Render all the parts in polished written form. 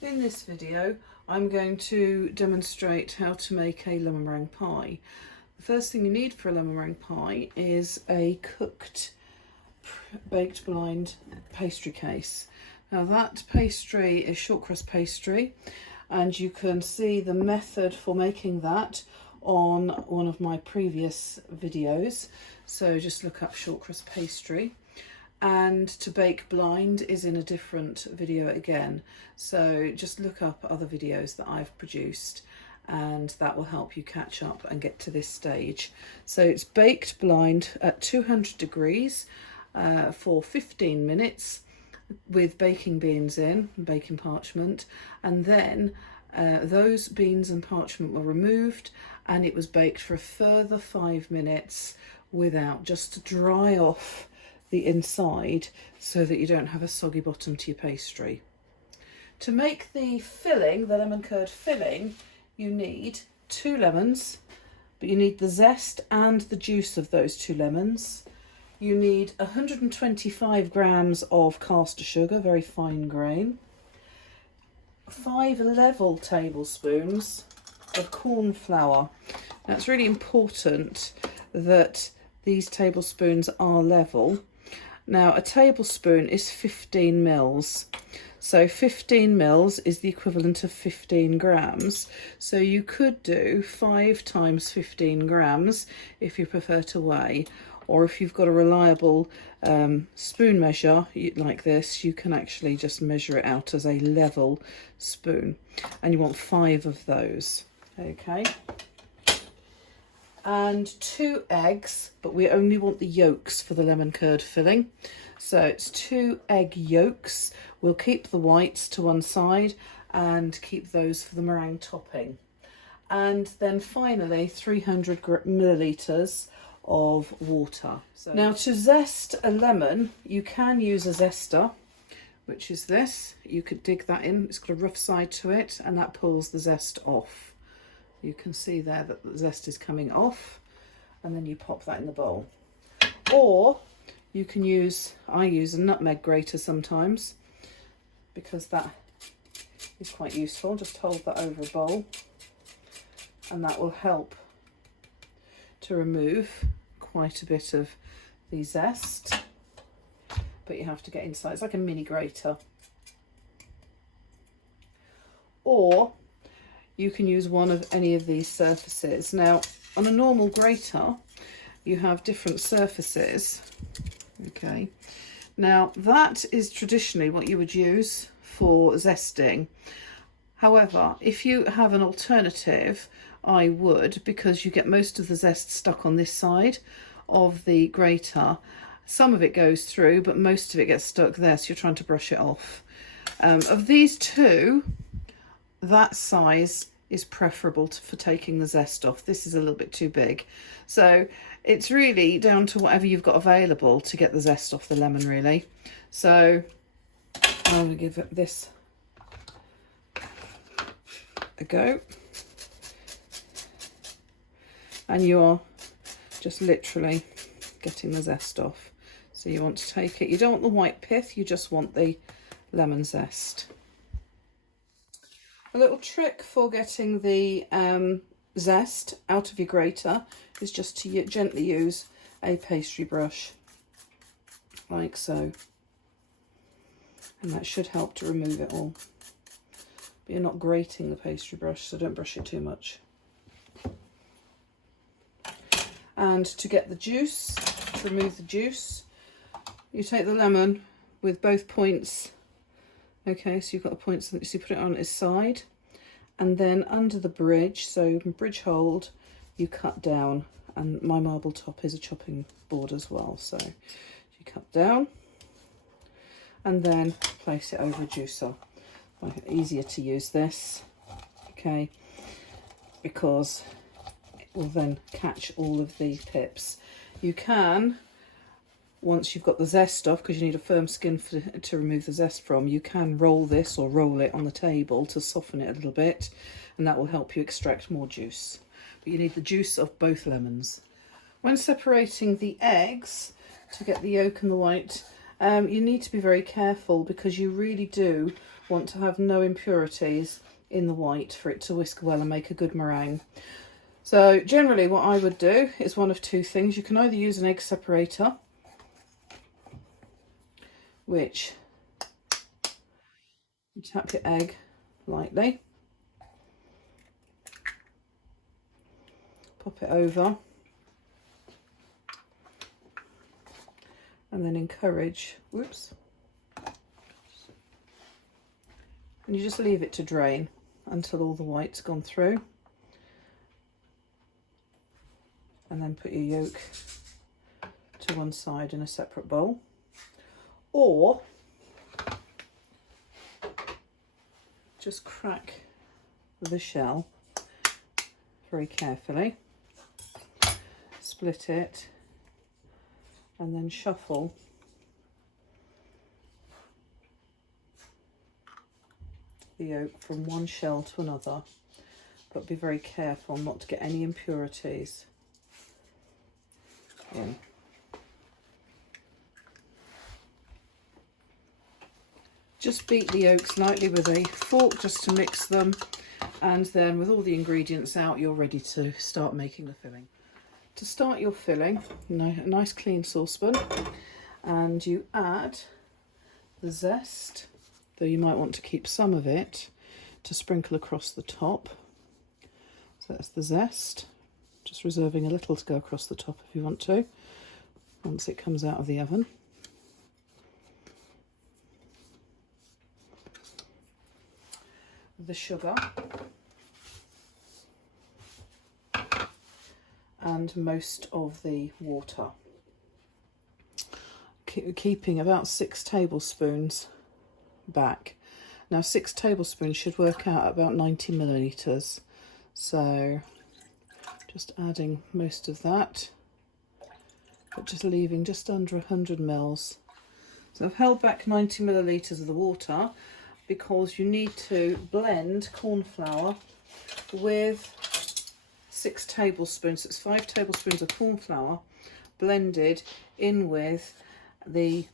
In this video I'm going to demonstrate how to make a lemon meringue pie. The first thing you need for a lemon meringue pie is a cooked baked blind pastry case. Now that pastry is short crust pastry, and you can see the method for making that on one of my previous videos, so just look up short crust pastry. And to bake blind is in a different video again, so just look up other videos that I've produced and that will help you catch up and get to this stage. So it's baked blind at 200 degrees for 15 minutes with baking beans in, baking parchment, and then those beans and parchment were removed and it was baked for a further 5 minutes without, just to dry off the inside so that you don't have a soggy bottom to your pastry. To make the filling, the lemon curd filling, you need 2 lemons, but you need the zest and the juice of those 2 lemons. You need 125 grams of caster sugar, very fine grain, 5 level tablespoons of corn flour. Now it's really important that these tablespoons are level. Now a tablespoon is 15 mils, so 15 mils is the equivalent of 15 grams. So you could do 5 times 15 grams if you prefer to weigh, or if you've got a reliable spoon measure like this, you can actually just measure it out as a level spoon, and you want 5 of those, okay? And 2 eggs, but we only want the yolks for the lemon curd filling. So it's 2 egg yolks. We'll keep the whites to one side and keep those for the meringue topping. And then finally 300 millilitres of water. So now to zest a lemon, you can use a zester, which is this. You could dig that in, it's got a rough side to it, and that pulls the zest off. You can see there that the zest is coming off, and then you pop that in the bowl. Or you can use, I use a nutmeg grater sometimes because that is quite useful. Just hold that over a bowl and that will help to remove quite a bit of the zest, but you have to get inside. It's like a mini grater. Or you can use one of any of these surfaces. Now, on a normal grater, you have different surfaces, okay? Now, that is traditionally what you would use for zesting. However, if you have an alternative, I would, because you get most of the zest stuck on this side of the grater. Some of it goes through, but most of it gets stuck there, so you're trying to brush it off. Of these two, that size is preferable for taking the zest off. This is a little bit too big. So it's really down to whatever you've got available to get the zest off the lemon, really. So I'm going to give this a go. And you're just literally getting the zest off. So you want to take it, you don't want the white pith, you just want the lemon zest. A little trick for getting the zest out of your grater is just to gently use a pastry brush, like so. And that should help to remove it all. But you're not grating the pastry brush, so don't brush it too much. And to get the juice, to remove the juice, you take the lemon with both points. Okay, so you've got the points, so you put it on its side, and then under the bridge, so bridge hold, you cut down, and my marble top is a chopping board as well, so you cut down and then place it over a juicer. Easier to use this, okay, because it will then catch all of the pips. You can, once you've got the zest off, because you need a firm skin to remove the zest from, you can roll this or roll it on the table to soften it a little bit, and that will help you extract more juice. But you need the juice of both lemons. When separating the eggs to get the yolk and the white, you need to be very careful, because you really do want to have no impurities in the white for it to whisk well and make a good meringue. So generally what I would do is one of two things. You can either use an egg separator, which you tap your egg lightly, pop it over, and then encourage, whoops, and you just leave it to drain until all the white's gone through, and then put your yolk to one side in a separate bowl. Or just crack the shell very carefully, split it, and then shuffle the yolk from one shell to another, but be very careful not to get any impurities in. Just beat the yolks lightly with a fork just to mix them, and then with all the ingredients out, you're ready to start making the filling. To start your filling, a nice clean saucepan, and you add the zest, though you might want to keep some of it to sprinkle across the top. So that's the zest, just reserving a little to go across the top if you want to, once it comes out of the oven. The sugar and most of the water, keeping about 6 tablespoons back. Now 6 tablespoons should work out about 90 millilitres, so just adding most of that, but just leaving just under 100 mils. So I've held back 90 millilitres of the water because you need to blend corn flour with 6 tablespoons. So it's 5 tablespoons of corn flour blended in with the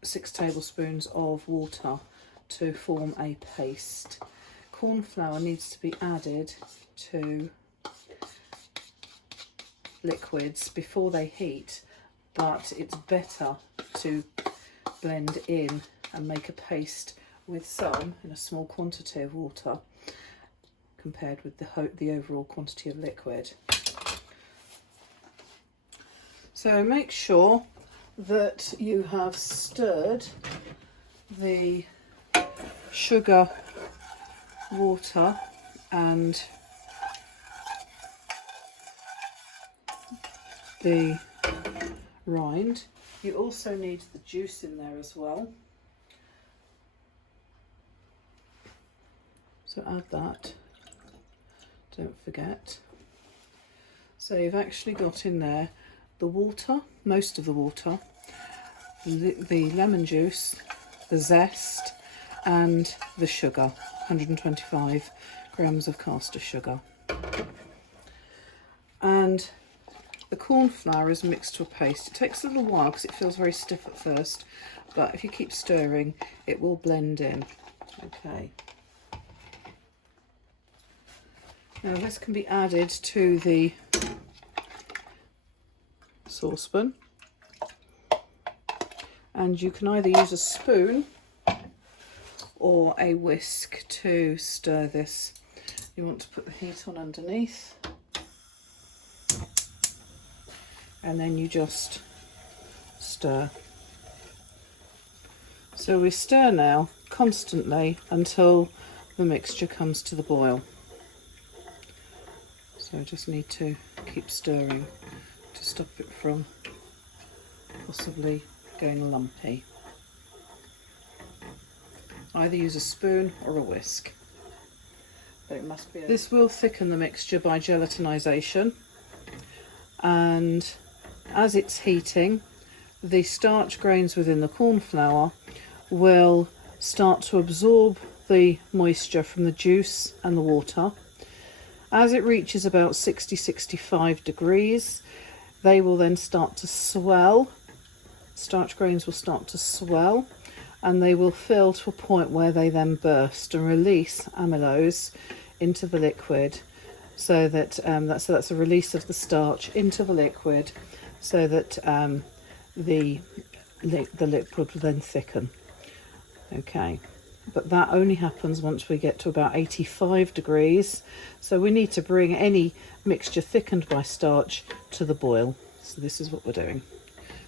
6 tablespoons of water to form a paste. Corn flour needs to be added to liquids before they heat, but it's better to blend in and make a paste with some in a small quantity of water compared with the overall quantity of liquid. So make sure that you have stirred the sugar, water and the rind. You also need the juice in there as well. So add that, don't forget. So you've actually got in there the water, most of the water, the lemon juice, the zest and the sugar, 125 grams of caster sugar. And the corn flour is mixed to a paste. It takes a little while because it feels very stiff at first, but if you keep stirring it will blend in. Okay. Now this can be added to the saucepan, and you can either use a spoon or a whisk to stir this. You want to put the heat on underneath, and then you just stir. So we stir now constantly until the mixture comes to the boil. So I just need to keep stirring to stop it from possibly going lumpy. Either use a spoon or a whisk. But it must be this will thicken the mixture by gelatinisation, and as it's heating, the starch grains within the corn flour will start to absorb the moisture from the juice and the water. As it reaches about 60-65 degrees, they will then start to swell. Starch grains will start to swell, and they will fill to a point where they then burst and release amylose into the liquid, so that that's a release of the starch into the liquid, so that the liquid will then thicken. Okay, but that only happens once we get to about 85 degrees. So we need to bring any mixture thickened by starch to the boil. So this is what we're doing.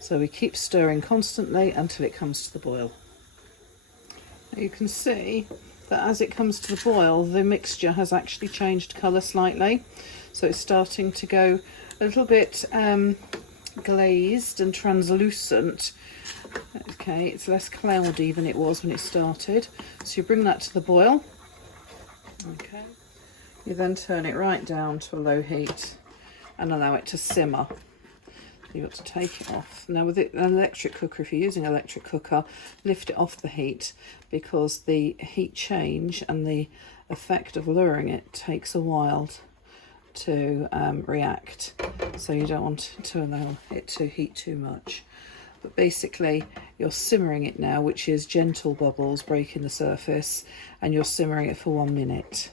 So we keep stirring constantly until it comes to the boil. Now you can see that as it comes to the boil, the mixture has actually changed colour slightly. So it's starting to go a little bit glazed and translucent. Okay, it's less cloudy than it was when it started. So you bring that to the boil. Okay, you then turn it right down to a low heat and allow it to simmer. You've got to take it off. Now with an electric cooker, if you're using an electric cooker, lift it off the heat, because the heat change and the effect of lowering it takes a while to react. So you don't want to allow it to heat too much. But basically you're simmering it now, which is gentle bubbles breaking the surface, and you're simmering it for 1 minute.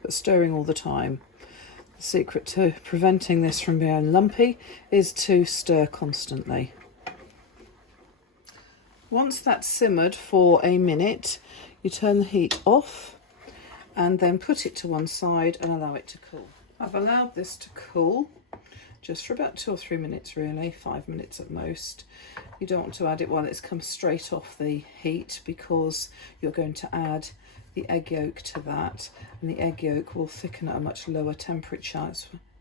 But stirring all the time. The secret to preventing this from being lumpy is to stir constantly. Once that's simmered for a minute, you turn the heat off and then put it to one side and allow it to cool. I've allowed this to cool just for about 2 or 3 minutes, really, 5 minutes at most. You don't want to add it while it's come straight off the heat, because you're going to add the egg yolk to that, and the egg yolk will thicken at a much lower temperature.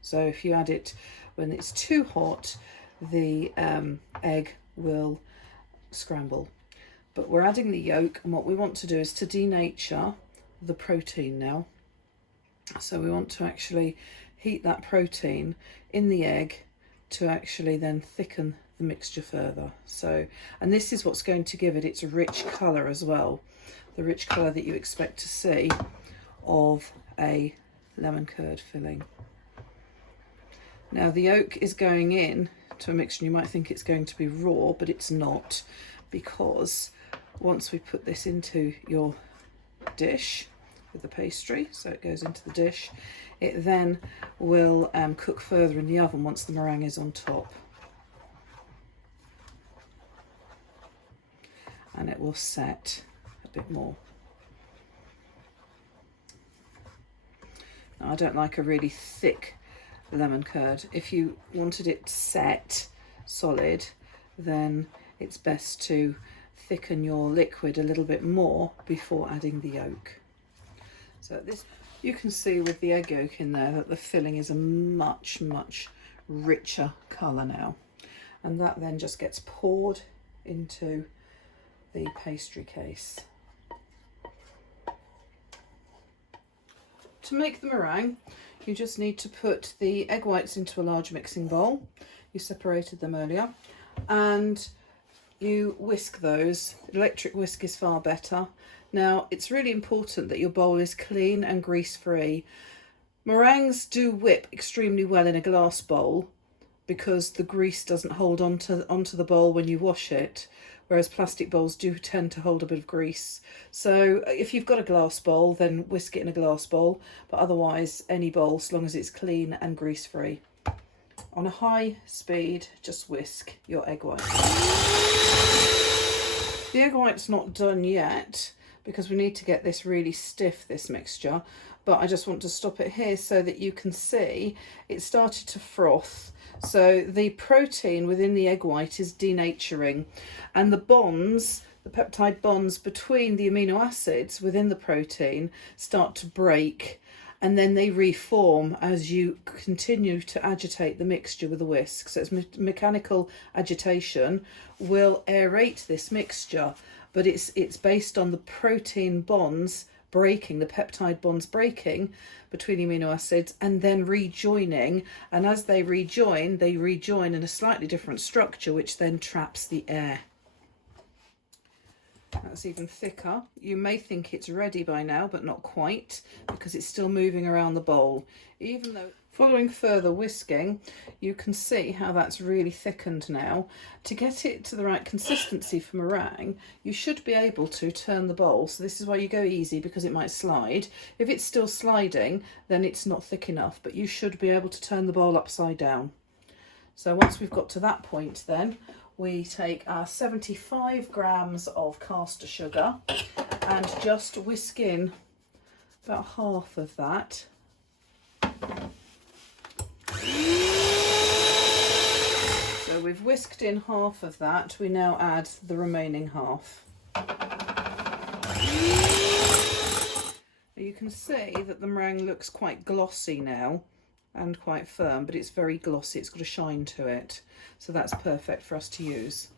So if you add it when it's too hot, the egg will scramble. But we're adding the yolk, and what we want to do is to denature the protein now. So we want to actually heat that protein in the egg to actually then thicken the mixture further. So, and this is what's going to give it its rich colour as well, the rich colour that you expect to see of a lemon curd filling. Now the yolk is going in to a mixture. You might think it's going to be raw, but it's not, because once we put this into your dish with the pastry, so it goes into the dish, it then will cook further in the oven once the meringue is on top, and it will set a bit more. Now, I don't like a really thick lemon curd. If you wanted it set solid, then it's best to thicken your liquid a little bit more before adding the yolk. So this, you can see with the egg yolk in there that the filling is a much richer colour now, and that then just gets poured into the pastry case. To make the meringue, you just need to put the egg whites into a large mixing bowl. You separated them earlier, and you whisk those. Electric whisk is far better. Now, it's really important that your bowl is clean and grease-free. Meringues do whip extremely well in a glass bowl because the grease doesn't hold onto the bowl when you wash it, whereas plastic bowls do tend to hold a bit of grease. So if you've got a glass bowl, then whisk it in a glass bowl, but otherwise any bowl, as long as it's clean and grease-free. On a high speed, just whisk your egg white. The egg white's not done yet, because we need to get this really stiff, this mixture, but I just want to stop it here so that you can see it started to froth. So the protein within the egg white is denaturing, and the bonds, the peptide bonds between the amino acids within the protein start to break, and then they reform as you continue to agitate the mixture with a whisk. So it's mechanical agitation will aerate this mixture, but it's based on the protein bonds breaking, the peptide bonds breaking between the amino acids and then rejoining, and as they rejoin in a slightly different structure, which then traps the air. That's even thicker. You may think it's ready by now, but not quite, because it's still moving around the bowl. Even though Following further whisking, you can see how that's really thickened now. To get it to the right consistency for meringue, you should be able to turn the bowl. So this is why you go easy, because it might slide. If it's still sliding, then it's not thick enough, but you should be able to turn the bowl upside down. So once we've got to that point, then we take our 75 grams of caster sugar and just whisk in about half of that. So we've whisked in half of that. We now add the remaining half. You can see that the meringue looks quite glossy now and quite firm, but it's very glossy. It's got a shine to it. So that's perfect for us to use.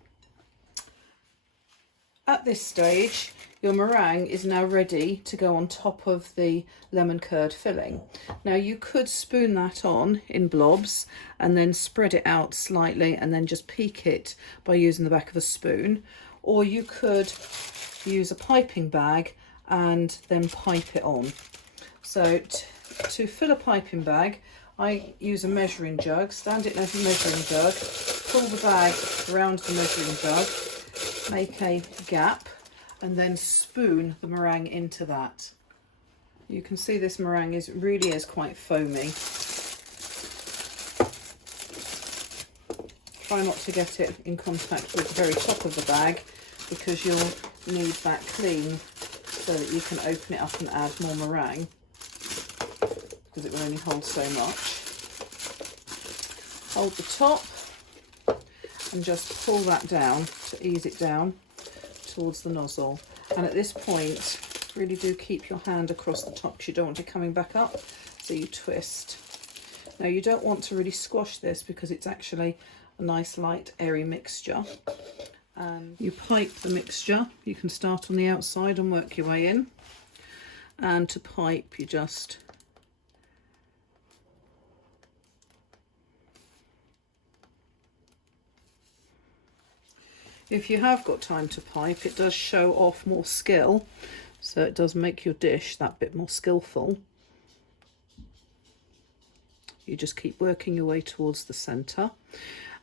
At this stage, your meringue is now ready to go on top of the lemon curd filling. Now you could spoon that on in blobs and then spread it out slightly and then just peak it by using the back of a spoon, or you could use a piping bag and then pipe it on. So to fill a piping bag, I use a measuring jug, stand it in a measuring jug, pull the bag around the measuring jug, make a gap, and then spoon the meringue into that. You can see this meringue really is quite foamy. Try not to get it in contact with the very top of the bag, because you'll need that clean so that you can open it up and add more meringue, because it will only hold so much. Hold the top and just pull that down to ease it down towards the nozzle. And at this point, really do keep your hand across the top, because you don't want it coming back up, so you twist. Now you don't want to really squash this, because it's actually a nice light airy mixture. And you pipe the mixture. You can start on the outside and work your way in. And to pipe, you just if you have got time to pipe, it does show off more skill, so it does make your dish that bit more skillful. You just keep working your way towards the centre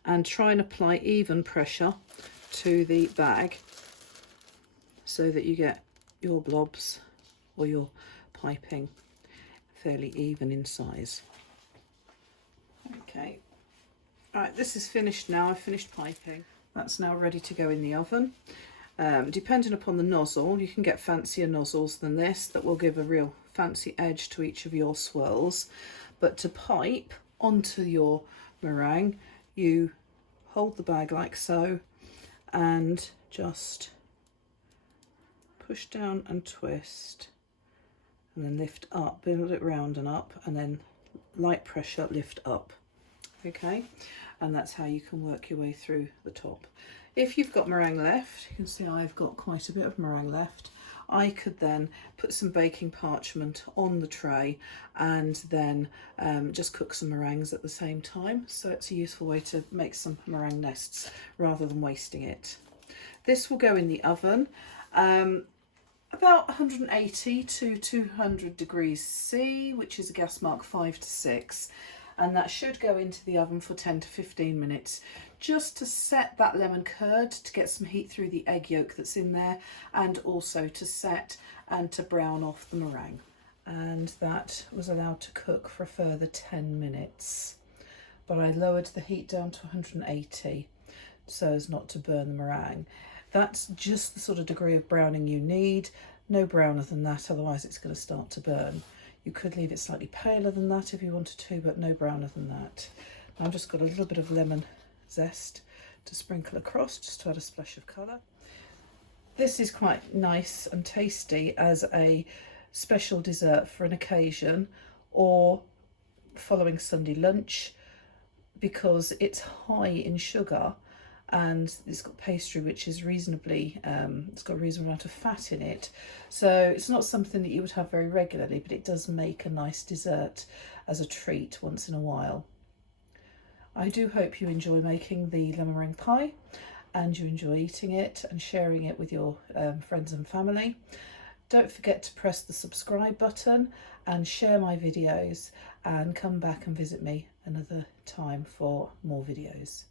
and try and apply even pressure to the bag so that you get your blobs or your piping fairly even in size. Okay, right, this is finished now. I've finished piping. That's now ready to go in the oven. Depending upon the nozzle, you can get fancier nozzles than this that will give a real fancy edge to each of your swirls. But to pipe onto your meringue, you hold the bag like so and just push down and twist, and then lift up, build it round and up, and then light pressure, lift up. Okay, and that's how you can work your way through the top. If you've got meringue left, you can see I've got quite a bit of meringue left. I could then put some baking parchment on the tray and then just cook some meringues at the same time. So it's a useful way to make some meringue nests rather than wasting it. This will go in the oven about 180 to 200 degrees C, which is a gas mark 5 to 6. And that should go into the oven for 10 to 15 minutes, just to set that lemon curd, to get some heat through the egg yolk that's in there, and also to set and to brown off the meringue. And that was allowed to cook for a further 10 minutes. But I lowered the heat down to 180 so as not to burn the meringue. That's just the sort of degree of browning you need. No browner than that, otherwise it's going to start to burn. You could leave it slightly paler than that if you wanted to, but no browner than that. Now I've just got a little bit of lemon zest to sprinkle across, just to add a splash of colour. This is quite nice and tasty as a special dessert for an occasion or following Sunday lunch, because it's high in sugar and it's got pastry which is reasonably, it's got a reasonable amount of fat in it. So it's not something that you would have very regularly, but it does make a nice dessert as a treat once in a while. I do hope you enjoy making the lemon meringue pie and you enjoy eating it and sharing it with your friends and family. Don't forget to press the subscribe button and share my videos, and come back and visit me another time for more videos.